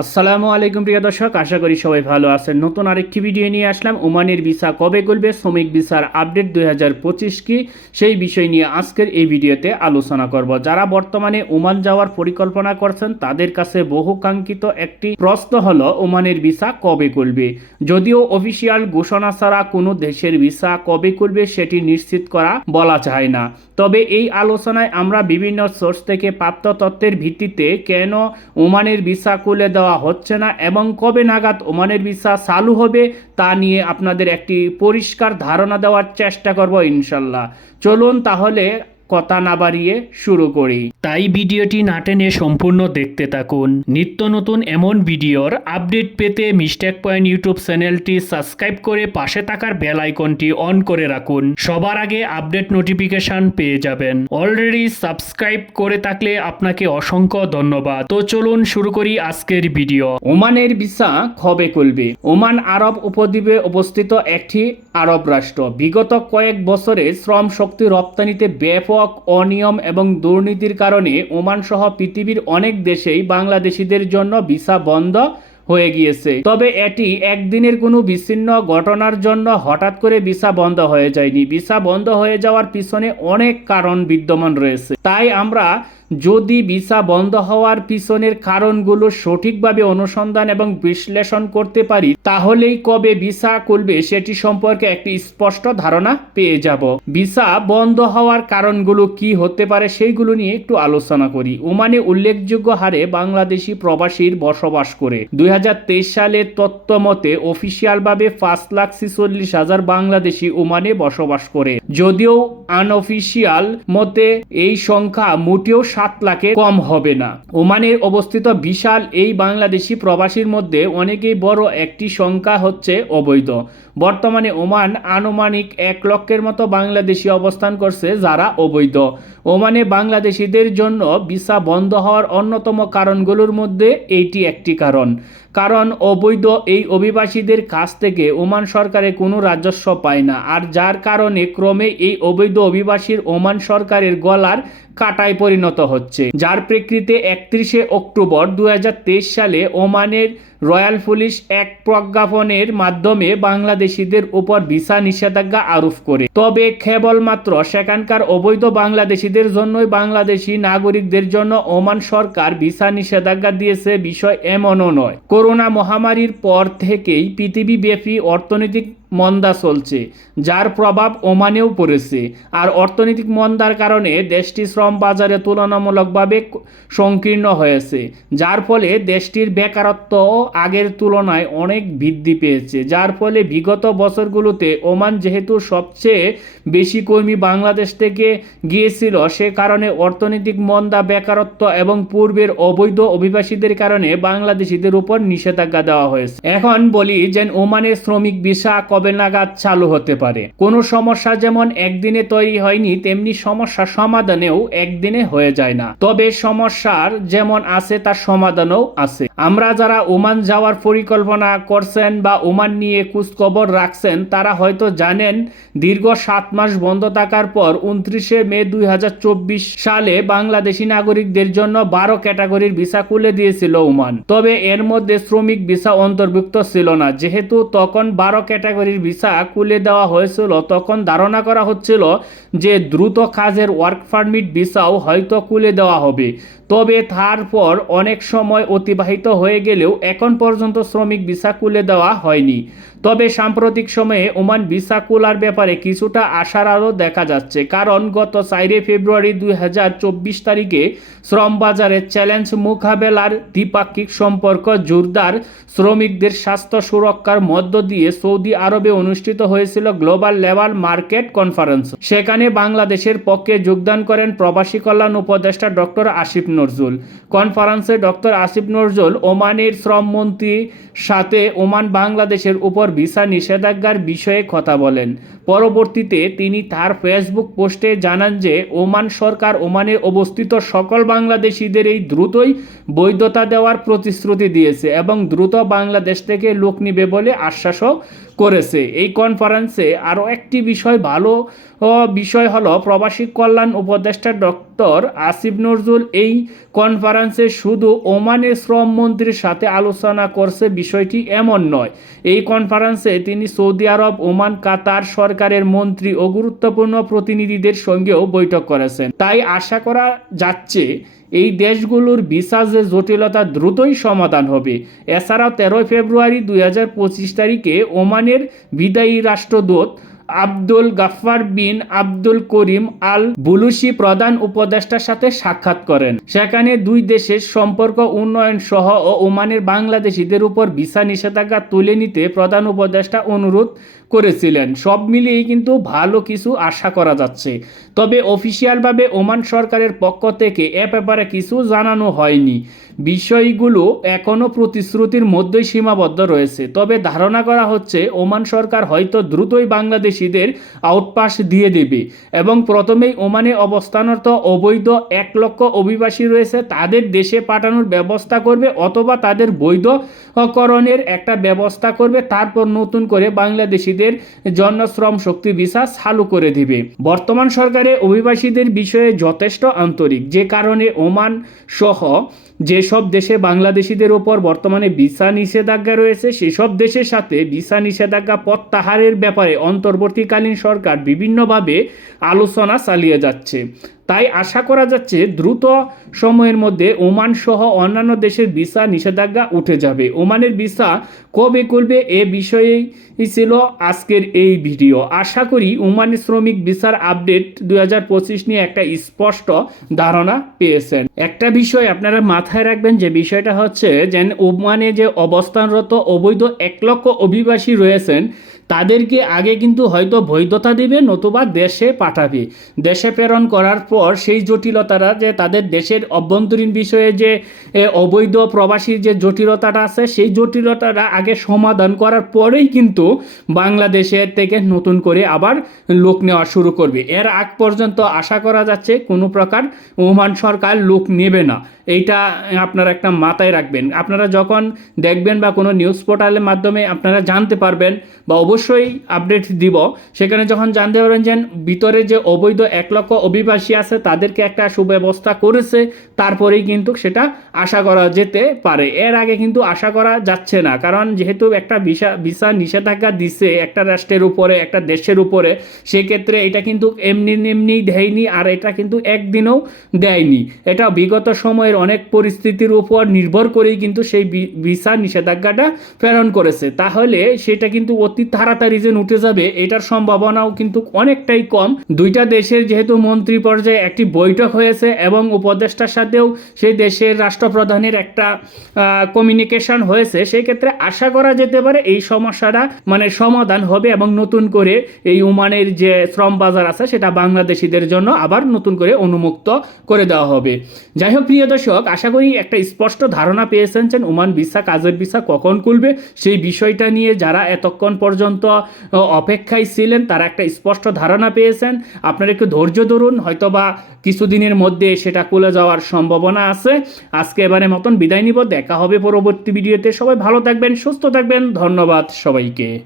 আসসালামু আলাইকুম প্রিয় দর্শক, আশা করি সবাই ভালো আছেন। নতুন আরেকটি ভিডিও নিয়ে আসলাম। ওমানের ভিসা কবে খুলবে, শ্রমিক ভিসার আপডেট 2025 কি, সেই বিষয় নিয়ে আজকের এই ভিডিওতে আলোচনা করব। যারা বর্তমানে ওমান যাওয়ার পরিকল্পনা করছেন তাদের কাছে বহুকাঙ্ক্ষিত একটি প্রশ্ন হলো ওমানের ভিসা কবে খুলবে। যদিও অফিসিয়াল ঘোষণা ছাড়া কোনো দেশের ভিসা কবে খুলবে সেটি নিশ্চিত করা বলা যায় না। তবে এই আলোচনায় আমরা বিভিন্ন সোর্স থেকে প্রাপ্ত তথ্যের ভিত্তিতে কেন ওমানের ভিসা খুলে দেওয়া হচ্ছে না এবং কবে নাগাদ ওমানের ভিসা চালু হবে তা নিয়ে আপনাদের একটি পরিষ্কার ধারণা দেওয়ার চেষ্টা করব ইনশাল্লাহ। চলুন তাহলে কথা না বাড়িয়ে শুরু করি। তাই ভিডিওটি না টেনে সম্পূর্ণ দেখতে থাকুন। নিত্য নতুন এমন ভিডিওর আপডেট পেতে মিস্টেক পয়েন্ট ইউটিউব চ্যানেলটি সাবস্ক্রাইব করে পাশে থাকার বেল আইকনটি অন করে রাখুন। সবার আগে আপডেট নোটিফিকেশন পেয়ে যাবেন। অলরেডি সাবস্ক্রাইব করে থাকলে আপনাকে অসংখ্য ধন্যবাদ। তো চলুন শুরু করি আজকের ভিডিও। ওমানের ভিসা কবে খুলবে? ওমান আরব উপদ্বীপে অবস্থিত একটি আরব রাষ্ট্র। বিগত কয়েক বছরে শ্রম শক্তি রপ্তানিতে ব্যাপক অনিয়ম এবং দুর্নীতির কারণে ওমান সহ পৃথিবীর অনেক দেশেই বাংলাদেশিদের জন্য ভিসা বন্ধ হয়ে গিয়েছে। তবে এটি একদিনের কোনো বিচ্ছিন্ন ঘটনার জন্য হঠাৎ করে ভিসা বন্ধ হয়ে যায়নি। ভিসা বন্ধ হয়ে যাওয়ার পিছনে অনেক কারণ বিদ্যমান রয়েছে। তাই আমরা যদি ভিসা বন্ধ হওয়ার পিছনের কারণগুলো সঠিকভাবে অনুসন্ধান এবং বিশ্লেষণ করতে পারি তাহলেই কবে ভিসা খুলবে সেটি সম্পর্কে একটি স্পষ্ট ধারণা পেয়ে যাব। ভিসা বন্ধ হওয়ার কারণগুলো কি হতে পারে সেইগুলো নিয়ে একটু আলোচনা করি। ওমানে উল্লেখযোগ্য হারে বাংলাদেশি প্রবাসীর বসবাস করে। 2023 সালের তথ্য মতে অফিসিয়ালভাবে 5,46,000 বাংলাদেশি ওমানে বসবাস করে। যদিও আনঅফিসিয়াল মতে এই সংখ্যা মোটেও 7 লাখের কম হবে না। ওমানের অবস্থিত বিশাল এই বাংলাদেশি প্রবাসীর মধ্যে অনেকেই বড় একটি সংখ্যা হচ্ছে অবৈধ। বর্তমানে ওমান আনুমানিক 1 লক্ষের মতো বাংলাদেশি অবস্থান করছে যারা অবৈধ। ওমানে বাংলাদেশিদের জন্য ভিসা বন্ধ হওয়ার অন্যতম কারণগুলোর মধ্যে এইটি একটি কারণ অবৈধ এই অভিবাসীদের কাছ থেকে ওমান সরকারে কোনো রাজস্ব পায় না, আর যার কারণে ক্রমে এই অবৈধ অভিবাসীর ওমান সরকারের গলার কাটায় পরিণত হচ্ছে। যার প্রেক্ষিতে 31 অক্টোবর 2023 সালে ওমানের রয়্যাল পুলিশ এক প্রজ্ঞাপনের মাধ্যমে বাংলাদেশিদের উপর ভিসা নিষেধাজ্ঞা আরোপ করে। তবে কেবলমাত্র সেখানকার অবৈধ বাংলাদেশিদের জন্যই বাংলাদেশি নাগরিকদের জন্য ওমান সরকার ভিসা নিষেধাজ্ঞা দিয়েছে বিষয় এমনও নয়। করোনা মহামারীর পর থেকেই পৃথিবীব্যাপী অর্থনৈতিক মন্দা চলছে, যার প্রভাব ওমানেও পড়েছে। আর অর্থনৈতিক মন্দার কারণে দেশটি শ্রম বাজারে তুলনামূলকভাবে সংকীর্ণ হয়েছে, যার ফলে দেশটির বেকারত্ব আগের তুলনায় অনেক বৃদ্ধি পেয়েছে। যার ফলে বিগত বছরগুলোতে ওমান যেহেতু সবচেয়ে বেশি কর্মী বাংলাদেশ থেকে গিয়েছিল, সে কারণে অর্থনৈতিক মন্দা, বেকারত্ব এবং পূর্বের অবৈধ অভিবাসীদের কারণে বাংলাদেশিদের উপর নিষেধাজ্ঞা দেওয়া হয়েছে। এখন বলি যে ওমানের শ্রমিক ভিসা কবে নাগাদ চালু হতে পারে। কোনো সমস্যা যেমন একদিনে তৈরি হয়নি, তেমনি সমস্যা সমাধানেও একদিনে হয়ে যায় না। তবে সমস্যার যেমন আছে তার সমাধানও আছে। আমরা যারা ওমান যাওয়ার পরিকল্পনা করছেন বা ওমান নিয়ে খোঁজখবর রাখছেন তারা হয়তো জানেন, দীর্ঘ 7 মাস বন্ধ থাকার পর 29 মে 2024 সালে বাংলাদেশি নাগরিকদের জন্য 12 ক্যাটাগরির ভিসা খুলে দিয়েছিল ওমান। তবে এর মধ্যে শ্রমিক ভিসা অন্তর্ভুক্ত ছিল না। যেহেতু তখন 12 ক্যাটাগরির ভিসা খুলে দেওয়া হয়েছিল, তখন ধারণা করা হচ্ছিল যে দ্রুত কাজের ওয়ার্ক পারমিট ভিসাও হয়তো খুলে দেওয়া হবে। তবে তারপর অনেক সময় অতিবাহিত হয়ে গেলেও এখন পর্যন্ত শ্রমিক ভিসা খুলে দেওয়া হয়নি। তবে সাম্প্রতিক সময়ে ওমান ভিসা খোলার ব্যাপারে কিছুটা আশার আলো দেখা যাচ্ছে, কারণ গত 4 ফেব্রুয়ারি 2024 তারিখে শ্রম বাজারে চ্যালেঞ্জ মোকাবেলার দ্বিপাক্ষিক সম্পর্ক জোরদার শ্রমিকদের স্বাস্থ্য সুরক্ষার মধ্য দিয়ে সৌদি আরবে অনুষ্ঠিত হয়েছিল গ্লোবাল লেবার মার্কেট কনফারেন্স। সেখানে বাংলাদেশের পক্ষে যোগদান করেন প্রবাসী কল্যাণ উপদেষ্টা ডক্টর আসিফ নজরুল। কনফারেন্সে ডক্টর আসিফ নজরুল ওমানের শ্রমমন্ত্রীর সাথে ওমান বাংলাদেশের উপর ভিসা নিষেধাজ্ঞার বিষয়ে কথা বলেন। পরবর্তীতে তিনি তার ফেসবুক পোস্টে জানান যে ওমান সরকার ওমানে অবস্থিত সকল বাংলাদেশিদের এই দ্রুতই বৈধতা দেওয়ার প্রতিশ্রুতি দিয়েছে এবং দ্রুত বাংলাদেশ থেকে লোক নিবে বলে আশ্বাসও করেছে। এই কনফারেন্সে আরও একটি বিষয় হলো প্রবাসী কল্যাণ উপদেষ্টা ডক্টর আসিফ নজরুল এই কনফারেন্সে শুধু ওমানের শ্রম মন্ত্রীর সাথে আলোচনা করছে বিষয়টি এমন নয়। এই কনফারেন্সে তিনি সৌদি আরব, ওমান, কাতার সরকারের মন্ত্রী ও গুরুত্বপূর্ণ প্রতিনিধিদের সঙ্গেও বৈঠক করেছেন। তাই আশা করা যাচ্ছে এই দেশগুলোর ভিসা যে জটিলতা দ্রুতই সমাধান হবে। এছাড়াও 13 ফেব্রুয়ারি 2025 তারিখে ওমানের বিদায়ী রাষ্ট্রদূত আব্দুল গাফফার বিন আব্দুল করিম আল বুলুশি প্রধান উপদেষ্টার সাথে সাক্ষাৎ করেন। সেখানে দুই দেশের সম্পর্ক উন্নয়ন সহ ও ওমানের বাংলাদেশিদের উপর ভিসা নিষেধাজ্ঞা তুলে নিতে প্রধান উপদেষ্টা অনুরোধ করেছিলেন। সব মিলিয়েই কিন্তু ভালো কিছু আশা করা যাচ্ছে। তবে অফিসিয়ালভাবে ওমান সরকারের পক্ষ থেকে এ ব্যাপারে কিছু জানানো হয়নি। বিষয়গুলো এখনও প্রতিশ্রুতির মধ্যেই সীমাবদ্ধ রয়েছে। তবে ধারণা করা হচ্ছে ওমান সরকার হয়তো দ্রুতই বাংলাদেশিদের আউটপাস দিয়ে দেবে এবং প্রথমেই ওমানে অবস্থানরত অবৈধ 1 লক্ষ অভিবাসী রয়েছে তাদের দেশে পাঠানোর ব্যবস্থা করবে অথবা তাদের বৈধকরণের একটা ব্যবস্থা করবে, তারপর নতুন করে বাংলাদেশিদের জন্য শ্রম শক্তি ভিসা চালু করে দিবে। বর্তমান সরকারে অভিবাসীদের বিষয়ে যথেষ্ট আন্তরিক, যে কারণে ওমান সহ যেসব দেশে বাংলাদেশিদের ওপর বর্তমানে ভিসা নিষেধাজ্ঞা রয়েছে সেসব দেশের সাথে ভিসা নিষেধাজ্ঞা প্রত্যাহারের ব্যাপারে অন্তর্বর্তীকালীন সরকার বিভিন্নভাবে আলোচনা চালিয়ে যাচ্ছে। তাই আশা করা যাচ্ছে দ্রুত সময়ের মধ্যে ওমান সহ অন্যান্য দেশের ভিসা নিষেধাজ্ঞা উঠে যাবে। ওমানের ভিসা কবে খুলবে এ বিষয়েই ছিল আজকের এই ভিডিও। আশা করি ওমানের শ্রমিক ভিসার আপডেট 2025 নিয়ে একটা স্পষ্ট ধারণা পেয়েছেন। একটা বিষয় আপনারা মাথায় রাখবেন, যে বিষয়টা হচ্ছে যে ওমানে যে অবস্থানরত অবৈধ 1 লক্ষ অভিবাসী রয়েছেন তাদেরকে আগে কিন্তু হয়তো বৈধতা দিবে নতুবা দেশে পাঠাবে। দেশে প্রেরণ করার পর সেই জটিলতাটা, যে তাদের দেশের অভ্যন্তরীণ বিষয়ে যে অবৈধ প্রবাসীর যে জটিলতাটা আছে সেই জটিলতাটা আগে সমাধান করার পরেই কিন্তু বাংলাদেশের থেকে নতুন করে আবার লোক নেওয়া শুরু করবে। এর আগ পর্যন্ত আশা করা যাচ্ছে কোনো প্রকার ওমান সরকার লোক নেবে না। এইটা আপনারা একটা মাথায় রাখবেন। আপনারা যখন দেখবেন বা কোনো নিউজ পোর্টালের মাধ্যমে আপনারা জানতে পারবেন বা অবশ্যই আপডেট দিব, সেখানে যখন জানতে পারবেন যে ভিতরে যে অবৈধ 1 লক্ষ অভিবাসী আছে তাদেরকে একটা সুব্যবস্থা করেছে, তারপরেই কিন্তু সেটা আশা করা যেতে পারে। এর আগে কিন্তু আশা করা যাচ্ছে না, কারণ যেহেতু একটা ভিসা নিষেধাজ্ঞা দিচ্ছে একটা রাষ্ট্রের উপরে, একটা দেশের উপরে, সেক্ষেত্রে এটা কিন্তু এমনি দেয়নি, আর এটা কিন্তু একদিনও দেয়নি। এটা বিগত সময়ের অনেক পরিস্থিতির উপর নির্ভর করেই কিন্তু সেই ভিসা নিষেধাজ্ঞাটা প্রেরণ করেছে। তাহলে সেটা কিন্তু অতি তাড়াতাড়ি যে উঠে যাবে এটার সম্ভাবনাও কিন্তু অনেকটাই কম। দুইটা দেশের যেহেতু মন্ত্রী পর্যায়ে একটি বৈঠক হয়েছে এবং উপদেষ্টার সাথেও সেই দেশের রাষ্ট্রপ্রধানের একটা কমিউনিকেশন হয়েছে, সেই ক্ষেত্রে আশা করা যেতে পারে এই সমস্যাটা সমাধান হবে এবং নতুন করে এই ওমানের যে শ্রম বাজার আছে সেটা বাংলাদেশিদের জন্য আবার নতুন করে উন্মুক্ত করে দেওয়া হবে। যাই হোক প্রিয় দর্শক, আশা করি একটা স্পষ্ট ধারণা পেয়েছেন যে ওমান ভিসা, কাজের ভিসা কখন খুলবে সেই বিষয়টা নিয়ে যারা এতক্ষণ পর্যন্ত অপেক্ষায় ছিলেন তারা একটা স্পষ্ট ধারণা পেয়েছেন। আপনারা একটু ধৈর্য ধরুন, হয়তোবা কিছুদিনের মধ্যে সেটা খুলে যাওয়ার সম্ভাবনা আছে। আজকে এবারে মতন বিদায় নিব, দেখা হবে পরবর্তী ভিডিওতে। সবাই ভালো থাকবেন, সুস্থ থাকবেন, ধন্যবাদ সবাইকে।